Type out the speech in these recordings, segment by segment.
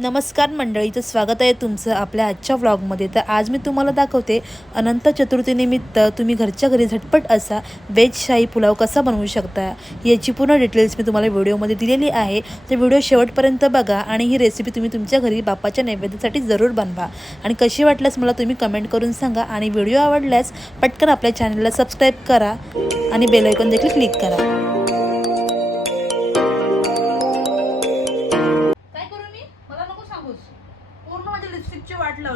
नमस्कार मंडळी तर स्वागत आहे तुमचं आपल्या आजच्या व्लॉगमध्ये तर आज मी तुम्हाला दाखवते अनंत चतुर्थीनिमित्त तुम्ही घरच्या घरी झटपट असा व्हेज शाही पुलाव कसा बनवू शकता याची पूर्ण डिटेल्स मी तुम्हाला व्हिडिओमध्ये दिलेली आहे. तर व्हिडिओ शेवटपर्यंत बघा आणि ही रेसिपी तुम्ही तुमच्या घरी बाप्पाच्या नैवेद्यासाठी जरूर बनवा. आणि कशी वाटल्यास मला तुम्ही कमेंट करून सांगा आणि व्हिडिओ आवडल्यास पटकन आपल्या चॅनलला सबस्क्राईब करा आणि बेलायकॉन देखील क्लिक करा.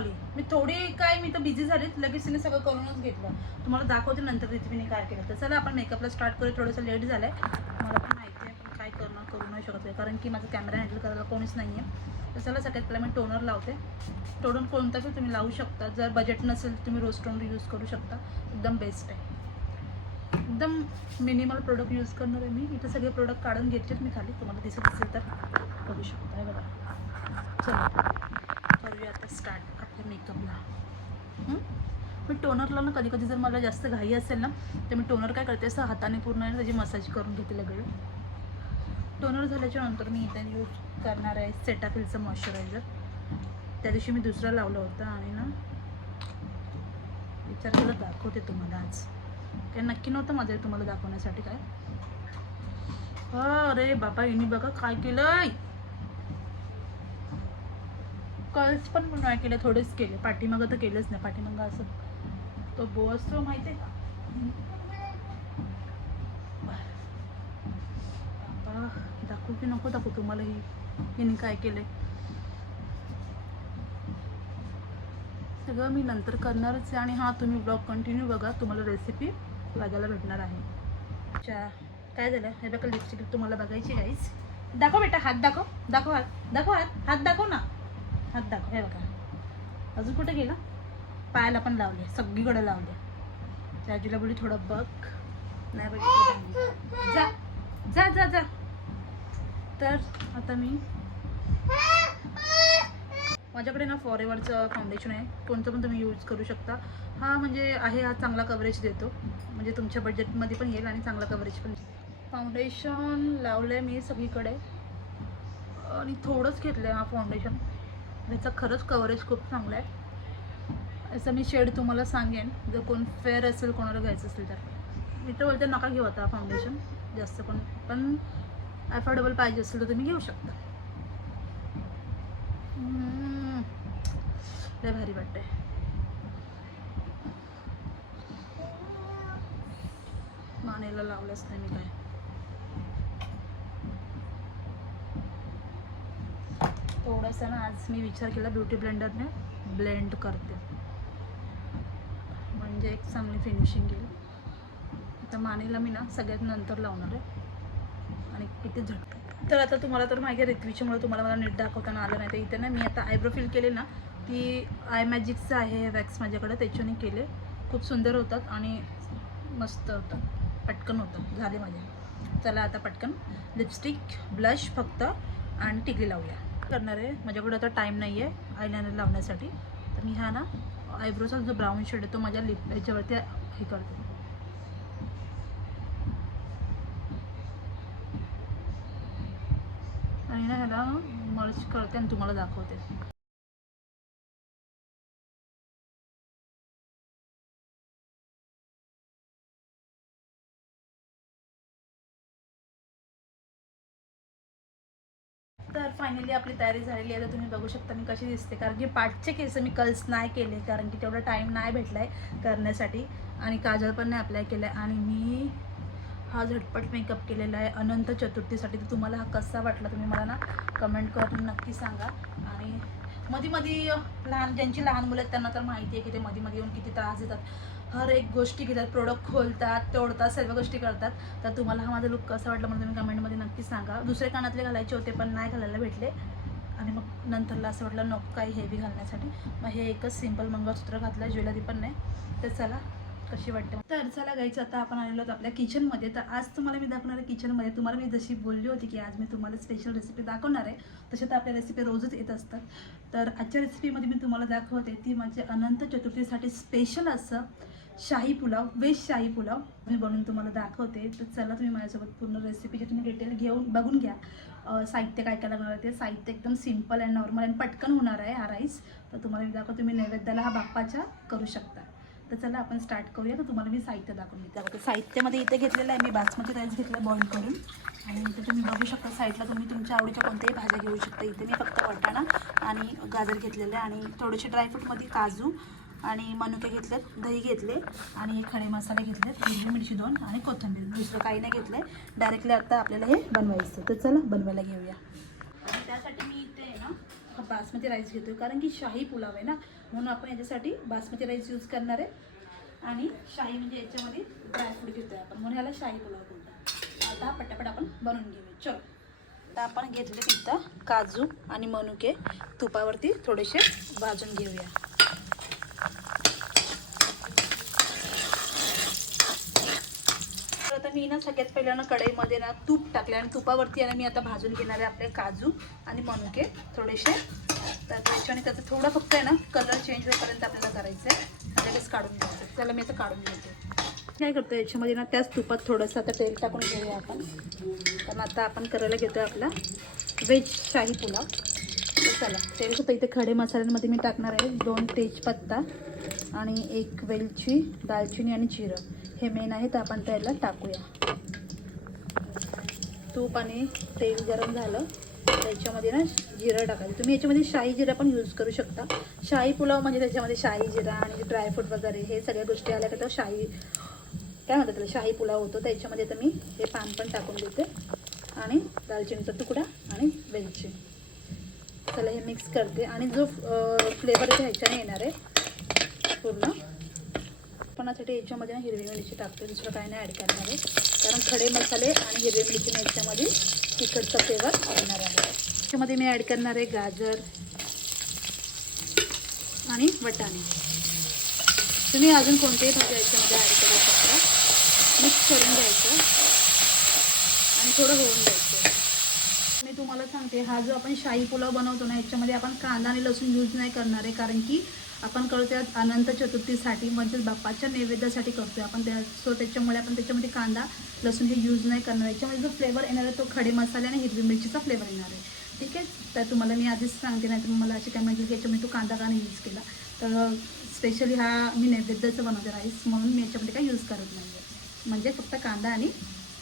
लिपस्टिकची मी थोडी काय मी तर बिझी झाली लगेच तिने सगळं करूनच घेतलं. तुम्हाला दाखवते नंतर रेसिपीने काय केलं. तर चला आपण मेकअपला स्टार्ट करू थोडंसं लेट झालं आहे मला पण माहिती आहे पण काय करणं करू नाही शकत आहे. कारण की माझा कॅमेरा हँडल करायला कोणीच नाही आहे तर चला सगळ्यात पहिला मी टोनर लावते. टोनर कोणता पण तुम्ही लावू शकता. जर बजेट नसेल तर तुम्ही रोज टोनर यूज करू शकता. एकदम बेस्ट आहे. एकदम मिनिमल प्रोडक्ट यूज करणार आहे मी. इथं सगळे प्रोडक्ट काढून घेतलेत मी खाली. तुम्हाला दिसत असेल तर करू शकता. हे बघा. चला करूया आता स्टार्ट आपल्या मेकअपला मी टोनरला ना कधी कधी जर मला जास्त घाई असेल ना तर मी टोनर काय करते? असं हाताने पूर्ण आहे ना त्याची मसाज करून घेते लगेच. टोनर झाल्याच्यानंतर मी इथे यूज करणार आहे सेटाफिलचं मॉइश्चरायझर त्या दिवशी मी दुसरं लावलं होतं आणि ना विचार केला दाखवते तुम्हाला आज. काय नक्की नव्हतं माझं तुम्हाला दाखवण्यासाठी काय? अरे बाबा हिने बघा काय केलंय? कर्ल्स पण नाही केले थोडेच केले. पाठीमागं तर केलंच नाही पाठीमागं असं. तो बो असतो माहिती आहे का दाखवू की नको दाखवू तुम्हाला ही हिने काय केलंय? सगळं मी नंतर करणारच आहे आणि हां तुम्ही ब्लॉग कंटिन्यू बघा. तुम्हाला रेसिपी बघायला भेटणार आहे. अच्छा काय झालं? हे बघा लिपस्टिक तुम्हाला बघायची गाईस दाखव बेटा हात दाखव. दाखव हात. दाखव हात. हात दाखव ना. हात दाखव हे बघा. अजून कुठे गेला? पायाला पण लावले सगळीकडे लावले राजूला बोली थोडं बघ. नाही बघितलं जा जा जा जा. तर आता मी माझ्याकडे ना फॉरेवरचं फाउंडेशन आहे. कोणतं पण तुम्ही यूज करू शकता. हा म्हणजे आहे हा चांगला कव्हरेज देतो. म्हणजे तुमच्या बजेटमध्ये पण येईल आणि चांगला कव्हरेज पण फाउंडेशन लावलं आहे मी सगळीकडे. आणि थोडंच घेतलं आहे हा फाउंडेशन ह्याचं खरंच कव्हरेज खूप चांगलं आहे. असं मी शेड तुम्हाला सांगेन जर कोण फेअर असेल कोणाला घ्यायचं असेल तर. मी तर बोलते नका घेऊ आता फाउंडेशन जास्त कोण पण अफोर्डेबल पाहिजे असेल तर तुम्ही घेऊ शकता. लय भारी वाटतंय. मानेला लावलंच नाही मी काय. थोडंसं ना आज मी विचार केला ब्युटी ब्लेंडरने ब्लेंड करते. म्हणजे एक चांगली फिनिशिंग येईल. आता मानेला मी ना सगळ्यात नंतर लावणार आहे. आणि किती झटपट तर आता तुम्हाला तर माहिती आहे तुम्हाला मला नीट दाखवताना आलं नाही. तर इथे ना मी आता आयब्रो फिल केले ना ती आय मॅजिकचं आहे वॅक्स माझ्याकडे त्याच्याने केले. खूप सुंदर होतात आणि मस्त होतं पटकन होतं झाले माझे. चला आता पटकन. लिपस्टिक ब्लश फक्त आणि टिकली लावूया. करणार आहे. माझ्याकडे आता टाईम नाही आहे आयलायनर लावण्यासाठी. तर मी हा ना आयब्रोचा जो ब्राऊन शेड आहे तो माझ्या लिप याच्यावरती हे करते. आणि ना ह्याला मर्च करते आणि तुम्हाला दाखवते. तर फायनली आपली तयारी झालेली आहे. तर तुम्ही बघू शकता मी कशी दिसते. कारण की पाठचे केस मी कल्स नाही केले. कारण की तेवढा टाईम नाही भेटला आहे करण्यासाठी. आणि काजळ पण नाही अप्लाय केलं आहे आणि मी हा झटपट मेकअप केलेला आहे. अनंत चतुर्थीसाठी. तर तुम्हाला हा कसा वाटला तुम्ही मला ना कमेंट करून नक्की सांगा. आणि मध्ये मध्ये लहान ज्यांची लहान मुलं आहेत त्यांना तर माहिती आहे की ते मध्ये मध्ये येऊन किती त्रास देतात. हर एक गोष्टी घेतात प्रोडक्ट खोलतात तोडतात सर्व गोष्टी करतात. तर तुम्हाला हा माझा लुक कसा वाटला मला तुम्ही कमेंटमध्ये नक्की सांगा. दुसरे कानातले घालायचे होते पण नाही घालायला भेटले. आणि मग नंतरला असं वाटलं नको काही हेवी घालण्यासाठी. मग हे एकच सिंपल मंगळसूत्र घातलं ज्वेलरी पण नाही. तर चला कशी वाटते? तर चला घ्यायचं आता आपण आलेलो आहोत आपल्या किचनमध्ये तर आज तुम्हाला मी दाखवणार आहे किचनमध्ये तुम्हाला मी जशी बोलली होती की आज मी तुम्हाला स्पेशल रेसिपी दाखवणार आहे तसे तर आपल्या रेसिपी रोजच येत असतात. तर आजच्या रेसिपीमध्ये मी तुम्हाला दाखवते ती म्हणजे अनंत चतुर्थीसाठी स्पेशल असं शाही पुलाव व्हेज शाही पुलाव. मी बनवून तुम्हाला दाखवते. तर चला तुम्ही माझ्यासोबत पूर्ण रेसिपीची तुम्ही डिटेल घेऊन बघून घ्या. साहित्य काय काय लागणार आहे ते. साहित्य एकदम सिंपल अँड नॉर्मल आणि पटकन होणार आहे हा राईस तर तुम्हाला मी दाखव तुम्ही नैवेद्याला हा बाप्पाच्या करू शकता. तर चला आपण स्टार्ट करूया. तर तुम्हाला मी साहित्य दाखवून घेते साहित्यामध्ये इथे घेतलेलं आहे मी. बासमती राईस घेतला बॉईल करून. आणि इथे तुम्ही बघू शकता साईडला तुम्ही तुमच्या आवडीच्या कोणत्याही भाज्या घेऊ शकता. इथे मी फक्त वाटाणा आणि गाजर घेतलेलं आहे. आणि थोडेसे ड्रायफ्रूटमध्ये काजू. आणि मनुके घेतलेत दही घेतले आणि हे खडे मसाले घेतलेत हिरवी मिरची दोन आणि कोथिंबीर. दुसरं काही नाही घेतलं आहे डायरेक्टली आता आपल्याला हे बनवायचं तर चला बनवायला घेऊया. आणि त्यासाठी मी इथे आहे ना बासमती राईस घेतो कारण की शाही पुलाव आहे ना म्हणून आपण याच्यासाठी बासमती राईस यूज करणार आहे. आणि शाही म्हणजे याच्यामध्ये ड्रायफ्रूट घेतो आहे आपण. म्हणून ह्याला शाही पुलाव बोलतो आता पटापट आपण बनवून घेऊया. चलो. आता आपण घेतले तिथं काजू आणि मनुके. तुपावरती थोडेसे भाजून घेऊया तर आता मी ना सगळ्यात पहिल्या ना कढईमध्ये ना तूप टाकले आणि तुपावरती आहे ना मी आता भाजून घेणार आहे आपले काजू आणि मनुके थोडेसे. तर त्याच्याने त्याचं थोडं फक्त आहे ना कलर चेंज होईपर्यंत आपल्याला करायचं आहे लगेच काढून घ्यायचं त्याला मी आता काढून घेते. काय करतो याच्यामध्ये ना त्याच तुपात थोडंसं आता तेल टाकून घेऊया आपण. कारण आता आपण करायला घेतो आपला व्हेज शाही पुलाव. तर चला तेल सुद्धा इथे खडे मसाल्यांमध्ये मी टाकणार आहे. दोन तेजपत्ता आणि एक वेलची दालचिनी आणि जिरं. हे मेन आहे तर आपण त्याला टाकूया. तूप आणि तेल गरम झालं त्याच्यामध्ये ना जिरं टाकायचं. तुम्ही याच्यामध्ये शाही जिरा पण यूज करू शकता. शाही पुलाव म्हणजे त्याच्यामध्ये शाही जिरा आणि ड्रायफ्रूट वगैरे हे सगळ्या गोष्टी आल्या का तर शाही काय म्हणतात त्याला शाही पुलाव होतो. त्याच्यामध्ये तर मी हे पान पण टाकून देते. आणि दालचिनीचा तुकडा आणि वेलची. चला हे मिक्स करते. आणि जो फ्लेवर ह्याच्याने येणार आहे पूर्ण पणासाठी याच्यामध्ये ना हिरवी मिरची टाकते दुसरं काय नाही ॲड करणार आहे. कारण खडे मसाले आणि हिरवी मिरची याच्यामध्ये तिखटचा फ्लेवर करणार आहे. याच्यामध्ये मी ॲड करणार आहे गाजर आणि वटाणे. तुम्ही अजून कोणत्याही भाज्या याच्यामध्ये ॲड करू शकता. मिक्स करून घ्यायचं आणि थोडं होऊन द्यायचं मी तुम्हाला सांगते हा जो आपण शाही पुलाव बनवतो ना याच्यामध्ये आपण कांदा आणि लसूण यूज नाही करणार आहे. कारण की आपण करतोय अनंत चतुर्थीसाठी म्हणजेच बाप्पाच्या नैवेद्यासाठी करतोय. आपण त्या सो त्याच्यामुळे आपण त्याच्यामध्ये कांदा लसूण हे यूज नाही करणार. याच्यामध्ये जो फ्लेवर येणार आहे तो खडे मसाले आणि हिरवी मिरचीचा फ्लेवर येणार आहे. ठीक आहे? तर तुम्हाला मी आधीच सांगते नाही तर मला अशी काय माहिती की याच्यामध्ये तो कांदा का नाही यूज केला. तर स्पेशली हा मी नैवेद्याचं बनवते राईस म्हणून मी याच्यामध्ये काय यूज करत नाही आहे म्हणजे फक्त कांदा आणि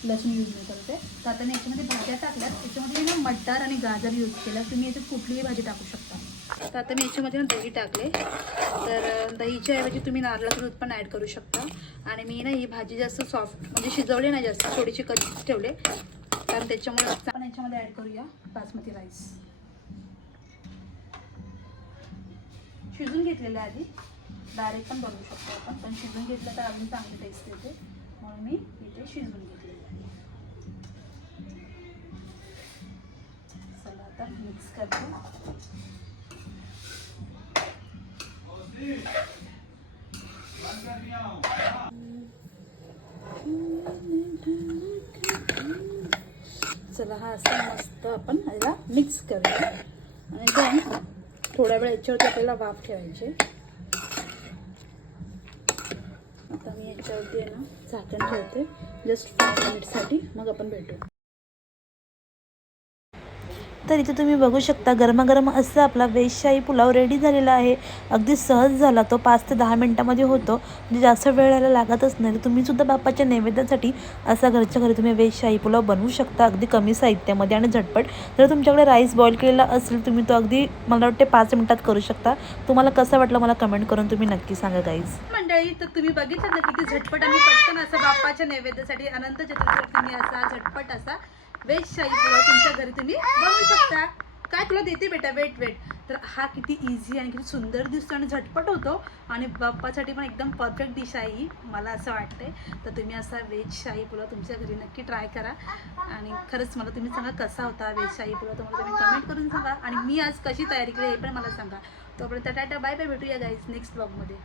लसूण यूज नाही करते तर आता मी याच्यामध्ये भाज्या टाकल्यात. त्याच्यामध्ये ना मटार आणि गाजर यूज केला तुम्ही याच्यात कुठलीही भाजी टाकू शकता. तर आता मी याच्यामध्ये ना दही टाकले. तर दहीच्या ऐवजी तुम्ही नारळाचं दूध पण ॲड करू शकता. आणि मी ना ही भाजी जास्त सॉफ्ट म्हणजे शिजवली नाही जास्त थोडीशी कधीच ठेवले. कारण त्याच्यामुळे आपण याच्यामध्ये ॲड करूया बासमती राईस शिजून घेतलेलं आहे आधी. डायरेक्ट पण बनवू शकतो आपण पण शिजून घेतलं तर अजून चांगली टेस्ट येते. म्हणून मी इथे शिजून घेतलेलं आहे. चला आता मिक्स करते. चला हा असं मस्त आपण याला मिक्स करूया. आणि देन थोड्या वेळ याच्यावरती आपल्याला वाफ ठेवायची. आता मी याच्यावरती आहे ना झाकण ठेवते. जस्ट फाय मिनिटसाठी मग आपण भेटू. तर इथे तुम्ही बघू शकता गरमागरम असं आपला वेजशाही पुलाव रेडी झालेला आहे. अगदी सहज झाला तो पाच ते दहा मिनटामध्ये होतो. म्हणजे जास्त वेळ यायला लागतच नाही. तर तुम्ही सुद्धा बाप्पाच्या नैवेद्यासाठी असा घरच्या घरी तुम्ही वेजशाही पुलाव बनवू शकता अगदी कमी साहित्यामध्ये आणि झटपट. जर तुमच्याकडे राईस बॉईल केलेला असेल तुम्ही तो अगदी मला वाटते पाच मिनिटात करू शकता. तुम्हाला कसा वाटलं मला कमेंट करून तुम्ही नक्की सांगा गाईज मंडळी तर तुम्ही बघितलं ना किती झटपट आणि पटकन असं बाप्पाच्या नैवेद्यासाठी अनंत चतुर्थी तुम्ही असा झटपट असा वेज शाही पुलाव तुमच्या घरी तुम्ही बनवू शकता. काय तुला देते बेटा? Wait wait. तर हा किती इझी आणि किती सुंदर दिसतो आणि झटपट होतो. आणि बाप्पासाठी पण एकदम परफेक्ट डिश आहे ही मला असं वाटतंय. तर तुम्ही असा वेज शाही पुलाव तुमच्या घरी नक्की ट्राय करा. आणि खरंच मला तुम्ही सांगा कसा होता वेज शाही पुलाव तुम्हाला तुम्ही कमेंट करून सांगा. आणि मी आज कशी तयारी केली हे पण मला सांगा. तोपर्यंत टाटा बाय बाय भेटूया गाईज नेक्स्ट ब्लॉगमध्ये